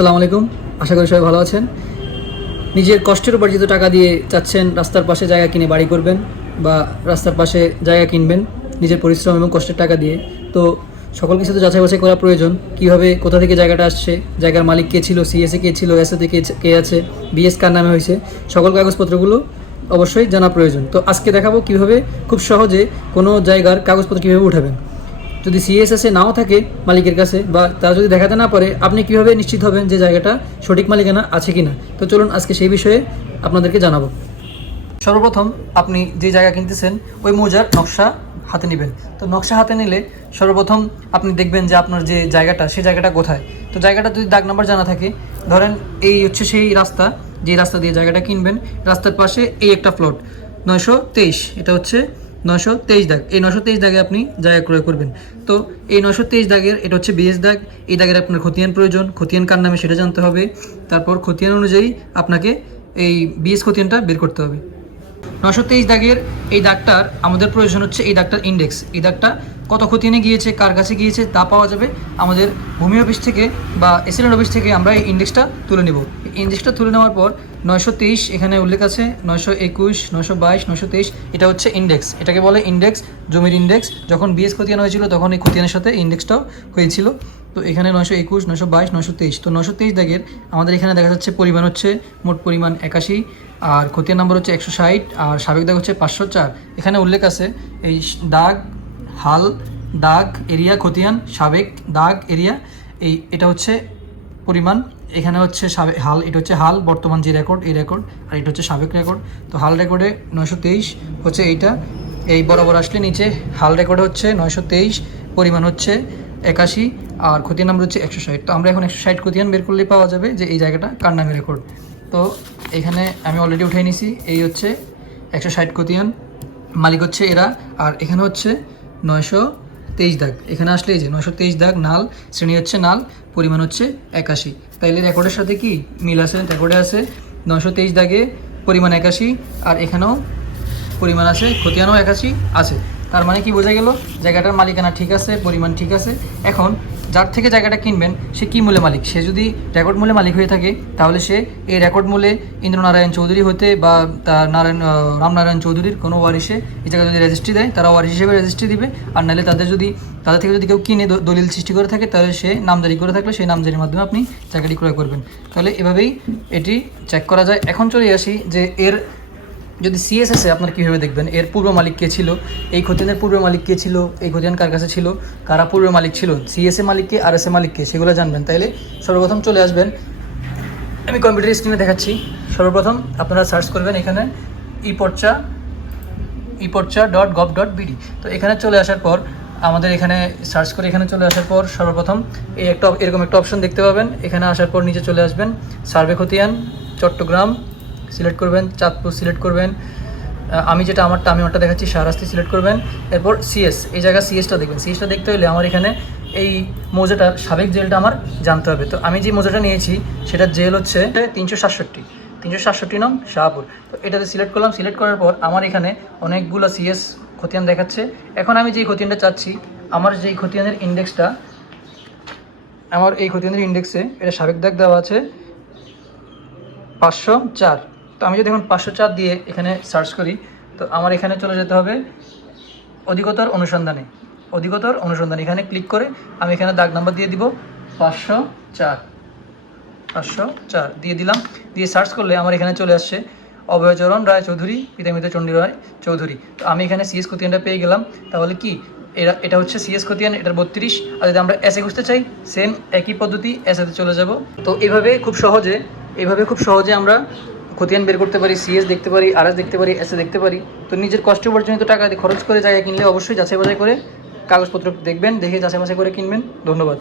আসসালামু আলাইকুম। আশা করি সবাই ভালো আছেন। নিজের কষ্টের উপার্জিত টাকা দিয়ে চাচ্ছেন, রাস্তার পাশে জায়গা কিনে বাড়ি করবেন বা রাস্তার পাশে জায়গা কিনবেন, নিজের পরিশ্রম এবং কষ্টের টাকা দিয়ে। তো সকল কিছু তো যাচাই বাছাই করা প্রয়োজন। কীভাবে, কোথা থেকে জায়গাটা আসছে, জায়গার মালিক কে ছিল সিএসএ কে ছিল এসএতে কে কে আছে বিএস কার নামে হয়েছে, সকল কাগজপত্রগুলো অবশ্যই জানা প্রয়োজন। তো আজকে দেখাবো কীভাবে খুব সহজে কোনো জায়গার কাগজপত্র কীভাবে উঠাবেন। যদি সিএসএসে নাও থাকে মালিকের কাছে বা তারা যদি দেখাতে না পারে, আপনি কীভাবে নিশ্চিত হবেন যে জায়গাটা সঠিক মালিকানা আছে কিনা? তো চলুন আজকে সেই বিষয়ে আপনাদেরকে জানাব। সর্বপ্রথম আপনি যে জায়গা কিনতেছেন, ওই মৌজার নকশা হাতে নেবেন। তো নকশা হাতে নিলে সর্বপ্রথম আপনি দেখবেন যে আপনার যে জায়গাটা, সেই জায়গাটা কোথায়? তো জায়গাটা যদি দাগ নাম্বার জানা থাকে, ধরেন এই হচ্ছে সেই রাস্তা, যে রাস্তা দিয়ে জায়গাটা কিনবেন, রাস্তার পাশে এই একটা প্লট নয়শো তেইশ, এটা হচ্ছে নয়শো তেইশ দাগ। এই নশো তেইশ দাগে আপনি জায়গা ক্রয় করবেন। তো এই নশো তেইশ দাগের, এটা হচ্ছে বিএস দাগ। এই দাগের আপনার খতিয়ান প্রয়োজন। খতিয়ান কার নামে সেটা জানতে হবে। তারপর খতিয়ান অনুযায়ী আপনাকে এই বিএস খতিয়ানটা বের করতে হবে। নশো তেইশ দাগের এই দাগটার আমাদের প্রয়োজন হচ্ছে এই দাগটার ইন্ডেক্স এই দাগটা কত খতিয়ানে গিয়েছে, কার কাছে গিয়েছে, তা পাওয়া যাবে আমাদের ভূমি অফিস থেকে বা এসিলেন্ট অফিস থেকে আমরা এই ইন্ডেক্সটা তুলে নেব। ইন্ডেক্সটা তুলে নেওয়ার পর নয়শো তেইশ এখানে উল্লেখ আছে, নয়শো একুশ, নয়শো বাইশ, নয়শো তেইশ, এটা হচ্ছে ইন্ডেক্স এটাকে বলে ইন্ডেক্স জমির ইন্ডেক্স যখন বিএস খতিয়ান হয়েছিল, তখন এই খতিয়ানের সাথে ইন্ডেক্সটাও হয়েছিল। তো এখানে নয়শো একুশ, নয়শো বাইশ, নয়শো তেইশ। তো নয়শো তেইশ দাগের আমাদের এখানে দেখা যাচ্ছে পরিমাণ হচ্ছে মোট পরিমাণ একাশি। আর খতিয়ান নাম্বার হচ্ছে একশো ষাট, আর সাবেক দাগ হচ্ছে পাঁচশো চার। এখানে উল্লেখ আছে, এই দাগ, হাল, দাগ, এরিয়া, খতিয়ান, সাবেক দাগ, এরিয়া, এই এটা হচ্ছে পরিমাণ। এখানে হচ্ছে সাবেক হাল, এটা হচ্ছে হাল, বর্তমান যে রেকর্ড এই রেকর্ড আর এটা হচ্ছে সাবেক রেকর্ড তো হাল রেকর্ডে নয়শো তেইশ হচ্ছে এইটা। এই বরাবর আসলে নিচে হাল রেকর্ডে হচ্ছে নয়শো তেইশ, পরিমাণ হচ্ছে একাশি। আর খতিয়ান নাম্বার হচ্ছে একশো ষাট। তো আমরা এখন একশো ষাট খতিয়ান বের করলেই পাওয়া যাবে যে এই জায়গাটা কার নামে রেকর্ড তো এখানে আমি অলরেডি উঠে নিছি, এই হচ্ছে একশো ষাট খতিয়ান মালিক হচ্ছে এরা, আর এখানে হচ্ছে নয়শো তেইশ দাগ। এখানে আসলে এই যে নয়শো তেইশ দাগ, নাল, শ্রেণি হচ্ছে নাল, পরিমাণ হচ্ছে একাশি। তাইলে রেকর্ডের সাথে কি মিল আছে? রেকর্ডে আছে নয়শো তেইশ দাগে পরিমাণ একাশি, আর এখানেও পরিমাণ আছে খতিয়ানও একাশি আছে। তার মানে কি বোঝা গেল? জায়গাটার মালিকানা ঠিক আছে, পরিমাণ ঠিক আছে। এখন যার থেকে জায়গাটা কিনবেন, সে কী মূল্যে মালিক? সে যদি রেকর্ড মূল্যে মালিক হয়ে থাকে, তাহলে সে এই রেকর্ড মূল্যে ইন্দ্রনারায়ণ চৌধুরী হতে বা তার নারায়ণ রামনারায়ণ চৌধুরীর কোনো ওয়ারিশে এই জায়গায় যদি রেজিস্ট্রি দেয়, তারা ওয়ারিশ হিসেবে রেজিস্ট্রি দিবে। আর নাহলে তাদের যদি, তাদের থেকে যদি কেউ কিনে দলিল সৃষ্টি করে থাকে, তাহলে সে নামজারি করে থাকলে সেই নামজারির মাধ্যমে আপনি জায়গাটি ক্রয় করবেন। তাহলে এভাবেই এটি চেক করা যায়। এখন চলে আসি যে এর যদি সিএসএসে আপনার কীভাবে দেখবেন? এর পূর্ব মালিক কে ছিল? এই খতিয়ানের পূর্ব মালিক কে ছিল? এই খতিয়ান কার কাছে ছিল? কারা পূর্ব মালিক ছিল? সিএসএ মালিক কে আর এস এ মালিক কে? সেগুলো জানবেন। তাইলে সর্বপ্রথম চলে আসবেন। আমি কম্পিউটার স্ক্রিনে দেখাচ্ছি। সর্বপ্রথম আপনারা সার্চ করবেন এখানে E Porcha E Porcha dot gov dot BD তো এখানে চলে আসার পর আমাদের এখানে সার্চ করে এখানে চলে আসার পর সর্বপ্রথম এই একটা এরকম একটা অপশন দেখতে পাবেন। এখানে আসার পর নিচে চলে আসবেন। সার্ভে খতিয়ান, চট্টগ্রাম সিলেক্ট করবেন, চাঁদপুর সিলেক্ট করবেন আমি যেটা আমারটা, আমি দেখাচ্ছি, শাহরাস্তি সিলেক্ট করবেন, এরপর সিএস এই জায়গায় সিএসটা দেখবেন। সিএসটা দেখতে হলে আমার এখানে এই মৌজাটার সাবেক জেলটা আমার জানতে হবে। তো আমি যে মৌজাটা নিয়েছি সেটার জেল হচ্ছে তিনশো সাতষট্টি তিনশো সাতষট্টি নং শাহপুর। তো এটাতে সিলেক্ট করলাম, সিলেক্ট করার পর আমার এখানে অনেকগুলো সিএস খতিয়ান দেখাচ্ছে। এখন আমি যেই খতিয়ানটা চাচ্ছি, আমার যেই খতিয়ানের ইন্ডেক্সটা, আমার এই খতিয়ানের ইন্ডেক্সে এটা সাবেক দাগ দেওয়া আছে, পাঁচশো চার। তো আমি যদি এখন পাঁচশো চার দিয়ে এখানে সার্চ করি, তো আমার এখানে চলে যেতে হবে অধিকতর অনুসন্ধানে। অধিকতর অনুসন্ধান। এখানে ক্লিক করে আমি এখানে দাগ নাম্বার দিয়ে দিব পাঁচশো চার। পাঁচশো চার দিয়ে দিলাম। দিয়ে সার্চ করলে আমার এখানে চলে আসছে অভয়চরণ রায় চৌধুরী, পিতামিতা চণ্ডী রায় চৌধুরী। তো আমি এখানে সিএস খতিয়ানটা পেয়ে গেলাম। তাহলে কি? এরা, এটা হচ্ছে সিএস খতিয়ান, এটার বত্রিশ। আর যদি আমরা এসে খুঁজতে চাই সেম একই পদ্ধতি এসেতে চলে যাব। তো এভাবে খুব সহজে, এভাবে খুব সহজে আমরা খতিয়ান বের করতে পারি সিএস দেখতে পারি আরএস দেখতে পারি এসে দেখতে পারি। তো নিজের কষ্ট উপার্জনিত টাকা খরচ করে জায়গা কিনলে অবশ্যই যাচাই বাছাই করে কাগজপত্র দেখবেন, দেখে যাচাই বাছাই করে কিনবেন। ধন্যবাদ।